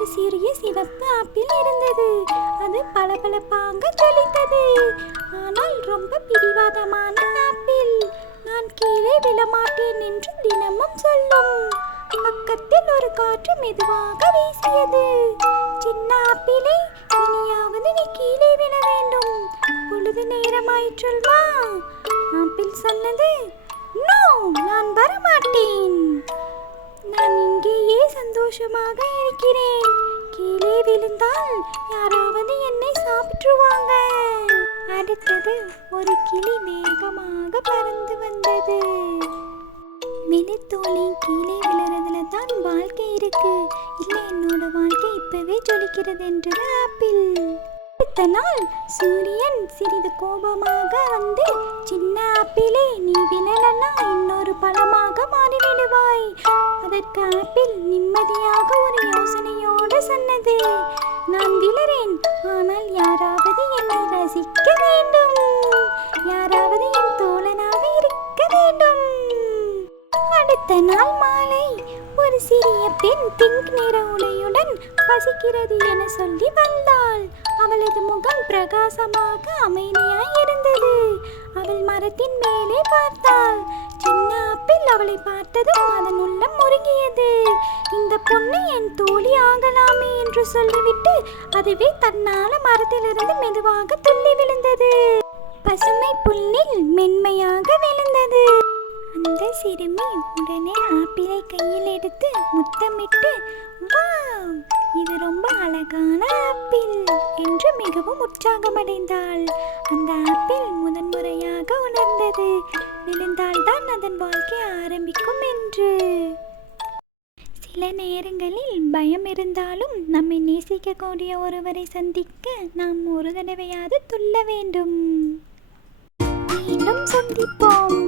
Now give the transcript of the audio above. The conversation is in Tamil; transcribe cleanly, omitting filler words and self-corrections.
ஒரு சிறிய சிவப்பு ஆப்பிள் இருந்தது. அது பளபளப்பாக ஜொலித்தது. ஆனால் ரொம்ப பிடிவாதமான ஆப்பிள். நான் கீழே விழமாட்டேன் என்று தினமும் சொல்லும். பக்கத்தில் ஒரு காற்று மெதுவாக வீசியது. சின்ன ஆப்பிளே, இனியாவது நீ கீழே விழ வேண்டும். பொழுது நேரமாயிற்றல்வா? ஆப்பிள் சொன்னது. நோ, நான் வரமாட்டேன். நான் இங்கேயே சந்தோஷமாக இருக்கிறேன். கீழே விழுந்தால் யாராவது என்னை சாப்பிட்டுருவாங்க. அடுத்தது ஒரு கிளி வேகமாக பறந்து வந்தது. மெலித்தோழி, கீழே விழுறதுல தான் வாழ்க்கை இருக்கு. இல்லை, என்னோட வாழ்க்கை இப்பவே ஜொலிக்கிறது என்றது ஆப்பிள். அடுத்த நாள் சூரியன் சிறிது கோபமாக வந்து, சின்ன ஆப்பிளே, நீ விழலன்னா இன்னொரு பழமாக மாறிவிடுவாய். அதற்கு ஆப்பிள் நிம்மதியாக ஒரு யோசனையோடு சொன்னது. நான் விழறேன், ஆனால் யாராவது என்னை ரசிக்க வேண்டும். யாராவது என் தோழனாக இருக்க வேண்டும். அடுத்த நாள் மாலை ஒரு சிறிய பெண் பிங்க் நிற உடையுடன் பசிக்கிறது என சொல்லி வந்தாள். அவளது முகம் பிரகாசமாக அமைதியாய் இருந்தது. அவள் மரத்தின் மேலே பார்த்தாள். சின்ன ஆப்பிள் அவளை பார்த்ததும் அதன் உள்ளம் முருகியது. இந்த பொண்ணு என் தோழி ஆகலாமே என்று சொல்லிவிட்டு அதுவே தன்னால மரத்திலிருந்து மெதுவாக துள்ளி விழுந்தது. பசுமை புல்லில் மென்மையாக விழுந்தது. அந்த சிறுமி உடனே ஆப்பிளை கையில் எடுத்து முத்தமிட்டு, வாவ், இது ரொம்ப அழகான ஆப்பிள் என்று மிகவும் உற்சாகமடைந்தாள். அந்த ஆப்பிள் முதன்முறையாக உணர்ந்தது, விழுந்தால்தான் அதன் வாழ்க்கை ஆரம்பிக்கும் என்று. சில நேரங்களில் பயம் இருந்தாலும் நம்மை நேசிக்கக்கூடிய ஒருவரை சந்திக்க நாம் ஒரு தடவையாவது துள்ள வேண்டும். மீண்டும் சந்திப்போம்.